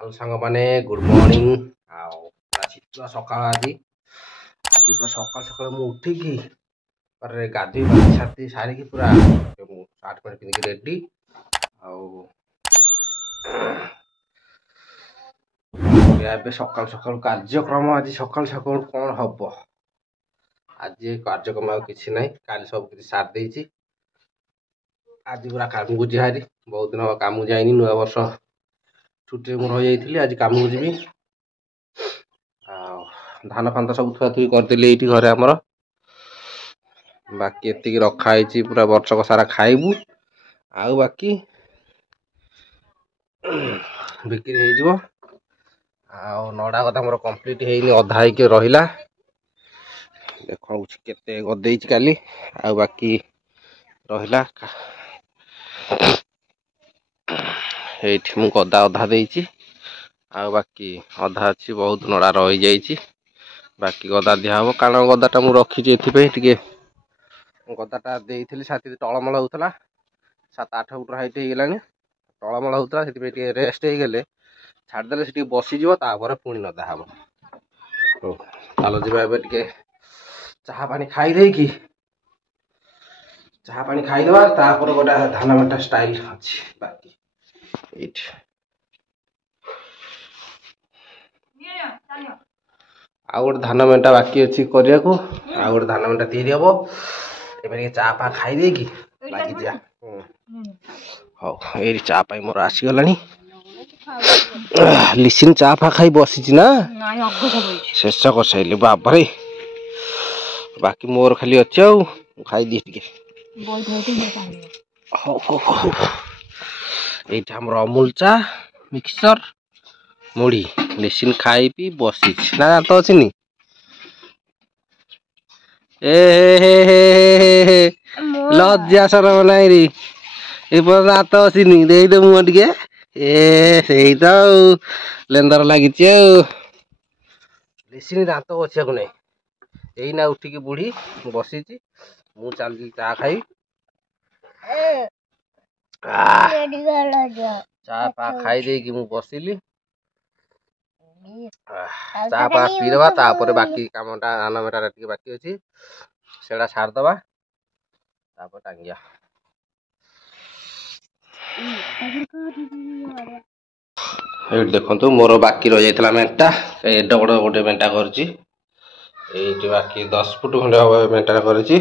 Hello सांग माने good morning आओ पूरा सकाळ आज पूरा सकाळ सकाळ मु उठिकी पर गाधी छाती सारिकी पूरा सार्ट पैंट पिंधिकी रेडी आओ ଏବେ ସକାଳୁ ସକାଳୁ କାର୍ଯ୍ୟକ୍ରମ ଆଜି ସକାଳୁ ସକାଳୁ କଣ ହବ ଆଜି କାର୍ଯ୍ୟକ୍ରମ ଆଉ କିଛି ନାହିଁ କାଲି ସବୁ କିଛି ସାରି ଦେଇଛି ଆଜି ପୁରା କାମକୁ ଯିବାରି ବହୁତ ଦିନ କାମକୁ ଯାଇନି ନୂଆ ବର୍ଷ ଛୁଟିରେ ମୁଁ ରହିଯାଇଥିଲି ଆଜି କାମକୁ ଯିବି ଆଉ ଧାନ ଫାନ ସବୁ ଥୁଆ ଥୁଇ କରିଦେଲି ଏଇଠି ଘରେ ଆମର ବାକି ଏତିକି ରଖା ହେଇଛି ପୁରା ବର୍ଷକ ସାରା ଖାଇବୁ ଆଉ ବାକି ବିକ୍ରି ହେଇଯିବ ଆଉ ନଡ଼ା କଥା ମୋର କମ୍ପ୍ଲିଟ୍ ହେଇନି ଅଧା ହେଇକି ରହିଲା ଦେଖଉଛି କେତେ ଗଦେଇଛି କାଲି ଆଉ ବାକି ରହିଲା ଏଇଠି ମୁଁ ଗଦା ଅଧା ଦେଇଛି ଆଉ ବାକି ଅଧା ଅଛି ବହୁତ ନଡ଼ା ରହିଯାଇଛି ବାକି ଗଦା ଦିଆହବ କାରଣ ଗଦାଟା ମୁଁ ରଖିଛି ଏଥିପାଇଁ ଟିକେ ଗଦାଟା ଦେଇଥିଲି ସାଥି ଟଳମଳ ହଉଥିଲା 7-8 ଫୁଟ ହାଇଟ୍ ହେଇଗଲାଣି ଟଳମଳ ହଉଥିଲା ସେଥିପାଇଁ ଟିକେ ରେଷ୍ଟ ହେଇଗଲେ ଛାଡ଼ିଦେଲେ ସେ ଟିକେ ବସିଯିବ ତାପରେ ପୁଣି ନଦା ହବ ହଉ ଚାଲ ଯିବା ଏବେ ଟିକେ ଚାହା ପାଣି ଖାଇଦେଇକି ଚାହା ପାଣି ଖାଇଦେବା ତାପରେ ଗୋଟେ ଧାନ ମେଣ୍ଟା ଷ୍ଟାଇଲ ଅଛି ବାକି ଏଇଠି ଆଉ ଗୋଟେ ଧାନ ମେଣ୍ଟା ବାକି ଅଛି କରିବାକୁ ଆଉ ଗୋଟେ ଧାନ ମେଣ୍ଟା ତିଆରି ହବ ଏବେ ଟିକେ ଚା ପା ଖାଇ ଦେଇକି ଲାଗିଯିବା ହଉ ଏଇ ଚା ପାଇଁ ମୋର ଆସିଗଲାଣି ଲିସିନ ଚା ଫା ଖାଇ ବସିଛି ନା ଶେଷ କରିସାରିଲି ବାବାରେ ବାକି ମୋର ଖାଲି ଅଛି ଆଉ ଖାଇଦିଏ ଟିକେ ହଉ ହଉ ହଉ ଏଇଟା ଆମର ଅମୁଲ ଚା ମିକ୍ସଚର ମୁଢ଼ି ଲିସିନ ଖାଇ ପିଇ ବସିଛି ନା ଦାନ୍ତ ଅଛିନି ଏ ଲଜ୍ଜା ସରମ ନାଇଁରେ ଏପର୍ଯ୍ୟନ୍ତ ଦାନ୍ତ ଆସିନି ଦେଇଦେ ମୁହଁ ଟିକେ ଏ ସେଇ ତ ଆଉ ଲେନ୍ଦର ଲାଗିଛି ଆଉ ଲିସିନି ଦାନ୍ତ ବସିବାକୁ ନାହିଁ ଏଇନା ଉଠିକି ବୁଢୀ ବସିଛି ମୁଁ ଚାଲିଲି ଚା ଖାଇ ଚା ପା ଖାଇ ଦେଇକି ମୁଁ ବସିଲି ଚା ପା ପିଇଦବା ତାପରେ ବାକି କାମଟା ଧାନ ମେଟାଟା ଟିକେ ବାକି ଅଛି ସେଟା ସାରିଦବା ତାପରେ ଟାଙ୍ଗିବା ଏଇଠି ଦେଖନ୍ତୁ ମୋର ବାକି ରହିଯାଇଥିଲା ମେଣ୍ଟା ଏଡେ ବଡ଼ ଗୋଟେ ମେଣ୍ଟା କରିଛି ଏଇଠି ବାକି 10 ଫୁଟ ଖଣ୍ଡେ ହବ ମେଣ୍ଟା କରିଛି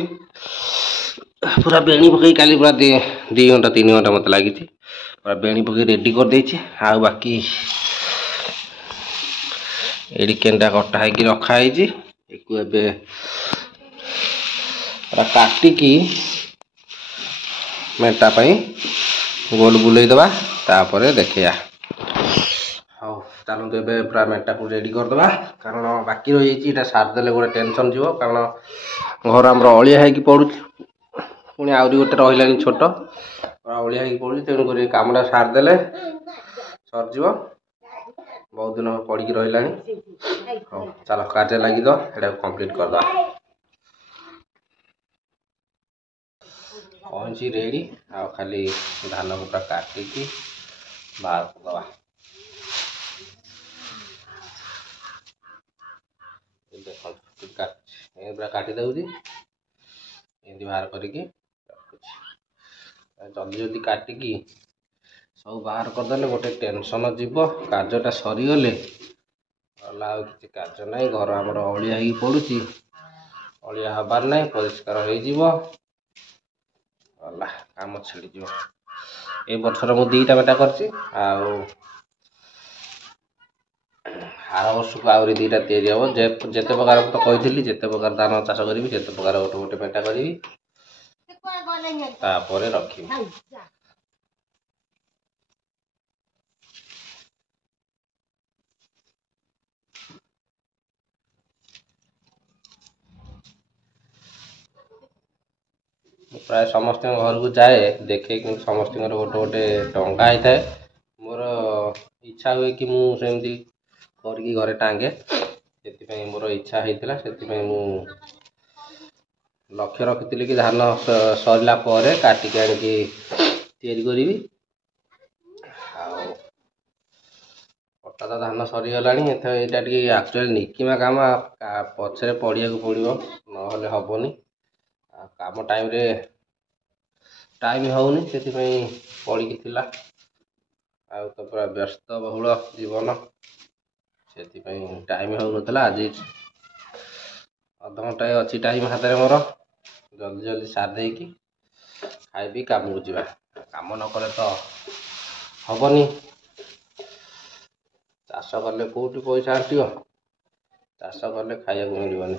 ପୁରା ବେଣୀ ପକେଇ କାଲି ପୁରା 2 ଘଣ୍ଟା 3 ଘଣ୍ଟା ମତେ ଲାଗିଛି ପୁରା ବେଣୀ ପକେଇ ରେଡି କରିଦେଇଛି ଆଉ ବାକି ଏଇଠି କେଣ୍ଡା କଟା ହେଇକି ରଖା ହେଇଛି ଏକୁ ଏବେ କାଟିକି ମେଣ୍ଟା ପାଇଁ ଗୋଲ ବୁଲେଇ ଦେବା ତାପରେ ଦେଖେଇବା ହଉ ଚାଲନ୍ତୁ ଏବେ ପୁରା ମେଣ୍ଟାକୁ ରେଡି କରିଦେବା କାରଣ ବାକି ରହିଯାଇଛି ଏଇଟା ସାରିଦେଲେ ଗୋଟେ ଟେନସନ୍ ଯିବ କାରଣ ଘର ଆମର ଅଳିଆ ହେଇକି ପଡ଼ୁଛି ପୁଣି ଆହୁରି ଗୋଟେ ରହିଲାଣି ଛୋଟ ଅଳିଆ ହେଇକି ପଡ଼ୁଛି ତେଣୁକରି କାମଟା ସାରିଦେଲେ ସରିଯିବ ବହୁତ ଦିନ ପଡ଼ିକି ରହିଲାଣି ହଉ ଚାଲ କାର୍ଯ୍ୟ ଲାଗିଦ ଏଇଟାକୁ କମ୍ପ୍ଲିଟ୍ କରିଦେବା କଇଁଚି ରେଡ଼ି ଆଉ ଖାଲି ଧାନକୁ ପୁରା କାଟିକି ବାହାର କରିଦେବା ଦେଖନ୍ତୁ ପୁରା କାଟି ଦେଉଛି ଏମିତି ବାହାର କରିକି ରଖୁଛି ଜଲ୍ଦି ଜଲ୍ଦି କାଟିକି ସବୁ ବାହାର କରିଦେଲେ ଗୋଟେ ଟେନସନ୍ ଯିବ କାର୍ଯ୍ୟଟା ସରିଗଲେ ଗଲା ଆଉ କିଛି କାର୍ଯ୍ୟ ନାହିଁ ଘର ଆମର ଅଳିଆ ହେଇକି ପଡ଼ୁଛି ଅଳିଆ ହେବାର ନାହିଁ ପରିଷ୍କାର ହେଇଯିବ ଗଲା କାମ ଛିଡ଼ିଯିବ ଏ ବର୍ଷର ମୁଁ 2ଟା ମେଣ୍ଟା କରିଛି ଆଉ ଆର ବର୍ଷକୁ ଆହୁରି 2ଟା ତିଆରି ହବ ଯେତେ ପ୍ରକାର ତ କହିଥିଲି ଯେତେ ପ୍ରକାର ଧାନ ଚାଷ କରିବି ସେତେ ପ୍ରକାର ଗୋଟେ ଗୋଟେ ମେଣ୍ଟା କରିବି ତାପରେ ରଖିବି ପ୍ରାୟ ସମସ୍ତଙ୍କ ଘରକୁ ଯାଏ ଦେଖେ କିନ୍ତୁ ସମସ୍ତଙ୍କର ଗୋଟେ ଗୋଟେ ଟଙ୍କା ହେଇଥାଏ ମୋର ଇଚ୍ଛା ହୁଏ କି ମୁଁ ସେମିତି କରିକି ଘରେ ଟାଙ୍ଗେ ସେଥିପାଇଁ ମୋର ଇଚ୍ଛା ହେଇଥିଲା ସେଥିପାଇଁ ମୁଁ ଲକ୍ଷ୍ୟ ରଖିଥିଲି କି ଧାନ ସରିଲା ପରେ କାଟିକି ଆଣିକି ତିଆରି କରିବି ଆଉ कटा तो धान सरीगलानी एटा टे एक्चुअली निकिमा काम पछरे पड़िया को पड़ो ना हेनी काम टाइम रे टाइम होनी से पड़ी थिला आ तो पूरा व्यस्त बहुल जीवन से टाइम हो नाला आज अध घंटा अच्छी टाइम हाथ में मोर जल्दी जल्दी सारी खाई काम को जा काम न कले तो हेनी चाष कले कौटी पैसा आसो चाष कले खाया मिलनी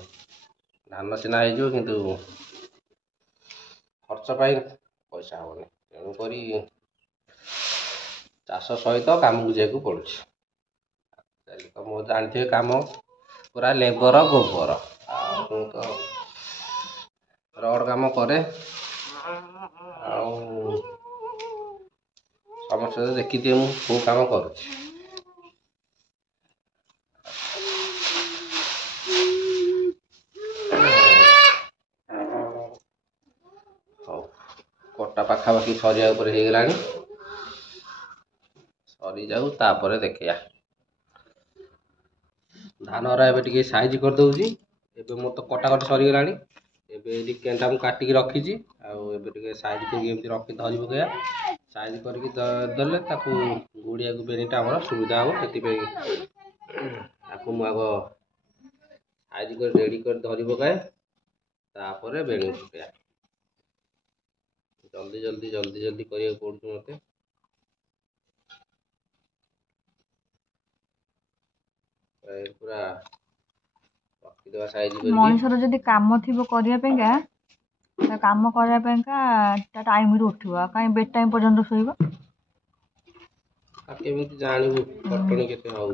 धान सीना हो किंतु खर्च पाई पैसा हेनी तेणुक चाष सहित काम को जाकू पड़ू तो मो जानते काम पूरा लेबर गोबर तो रड काम करे समस्या देखी दिए मु काम कर कटा पाखापाखि सरिया होगला सरी जाऊ तापर देखिया धान टे साइज कर दउची एबे मोर तो कटाकटी सरीगला एबे केंटा मु काटिकी रखी टे साइज कर रखी धरी पकया साइज करके देले गुड़िया को बेनीटा आम सुविधा हम से आग साइज कर रेडी कर धरी पकाए तापर बेणी पकया जल्दी जल्दी जल्दी जल्दी करिया पड़ू मते पूरा मनुष्यर जदि काम थी काम टाइम उठिबो कहीं बेड टाइम पर्यंत शोइबो केमिति जानिबु कटणी केते हो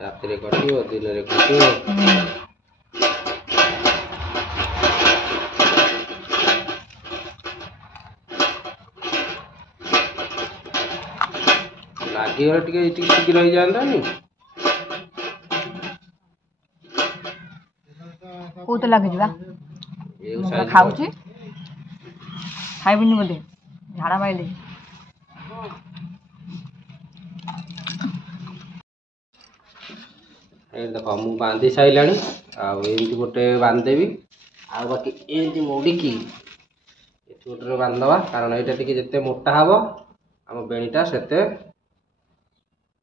रात रे कटियो दिन रे कटियो लागी वाला टिके इटिक टिक रही जानतानी कोते लगे जिबा खाऊची खाइबिनी बोले झाड़ा माइले देख मु बांधी सारा आमती गोटे बांधदेवी आ बाकी एमती मोड़िकी गोटे बांधवा कारण यहाँ टी जिते मोटा हम आम बेणीटा से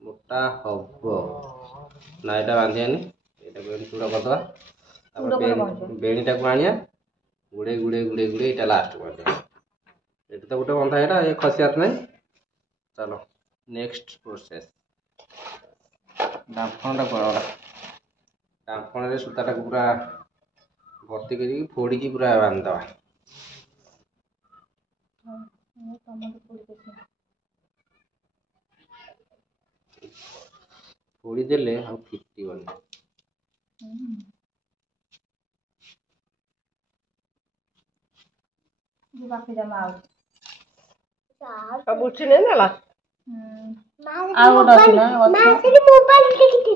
मोटा हम ना यहाँ बांधियानी ये बेणी चूड़ा करदे बेणीटा को आनिया गुड़े गुड़े गुड़े गुड़े यहाँ लास्ट बांधा ये तो गोटे बंधा यहाँ ये खसियात नहीं चलो नेक्स्ट प्रोसेस डांफणटा कौन डांफण सूता पूरा भर्ती कर फोड़ी पूरा बांधवा फोड़ी देले आ फिटिबनी बाकी जमा अब उठी नहीं नाला आ गोटा अछि ना मासे मोबाइल देखि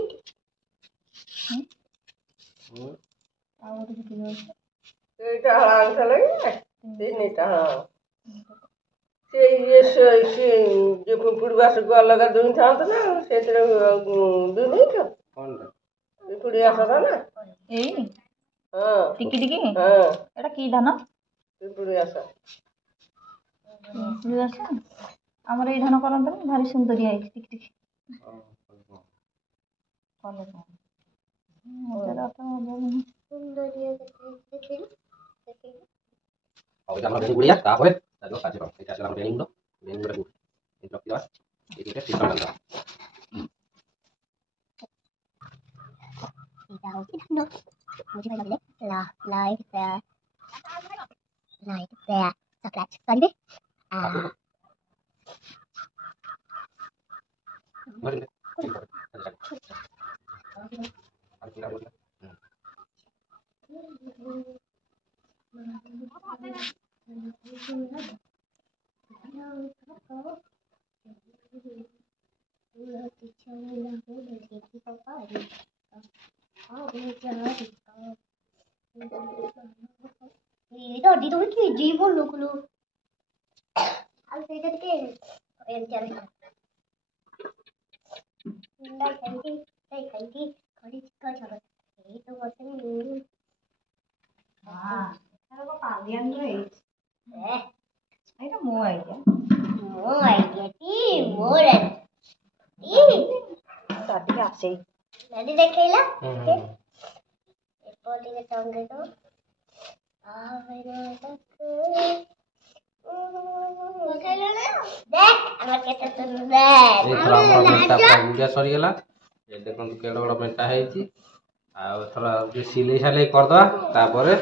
आ गोटा किलो एटा हलांग चले तीनटा हां से जे पुड़वा से गल लगा दुन थांत ना से दुन नहीं था कौन पुड़िया सदा ना ए हां टिकी टिकी हां एटा की धान पुड़िया सा हमर ए धान करन भारी सुंदर आई टिकी टिकी कले को तेरा तो सुंदरिया देखिन और जब हम गुड़िया तापर चलो काजे हम এটা আসলে বেনিং গুলো গুড় এই রক্তি দাও এটা ঠিক করে দাও এটা হচ্ছে ধান বুঝি ভাই লাগলে লাইক দেয়ার সাবস্ক্রাইব করবে itu di tuh ki jibon lo kulo al saya jadi ke yang cari Nanti dekailah. Epo tiga tahun gitu. सरीगला देखो केड़ बड़ मेटा है सिले साले करदे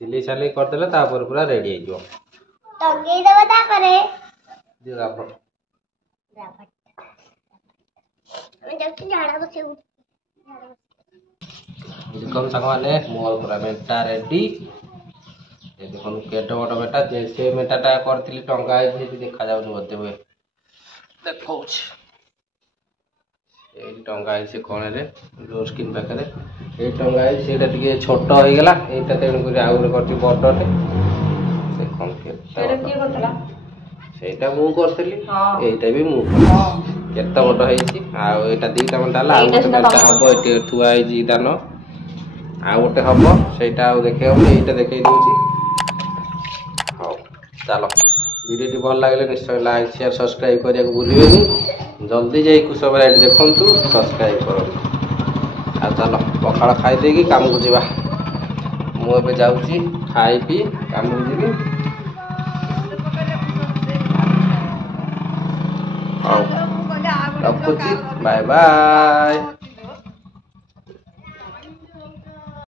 सिले साले करदे पूरा रेडी हो देखो सांग मैंने मोर पूरा मेटा रेडी देखो केटे बड़ मेटा से मेटाटा करी टंगा देखा जाऊनि बोधे हुए देखो टंगा से कण डोर स्क्रीन पाखे ये टंगा से छोट हो गला यहाँ तेणुक आउ गोटे बड़टे से मुझे भी मुझे केते बड़ होता दीटा मेटा हम ये थुआई दान आ गोटे हम से देखे ये देखे दूसरी हाँ चलो वीडियो भल लगे निश्चय लाइक शेयर सब्सक्राइब करने को भूलिए जल्दी जाई कुछ वैरायटी देखु सब्सक्राइब करो आ चलो पखाड़ खाई देगी काम को जीवा मुझे जाऊँगी खाई पी काम को जीवी हाँ रखुची बाय बाय।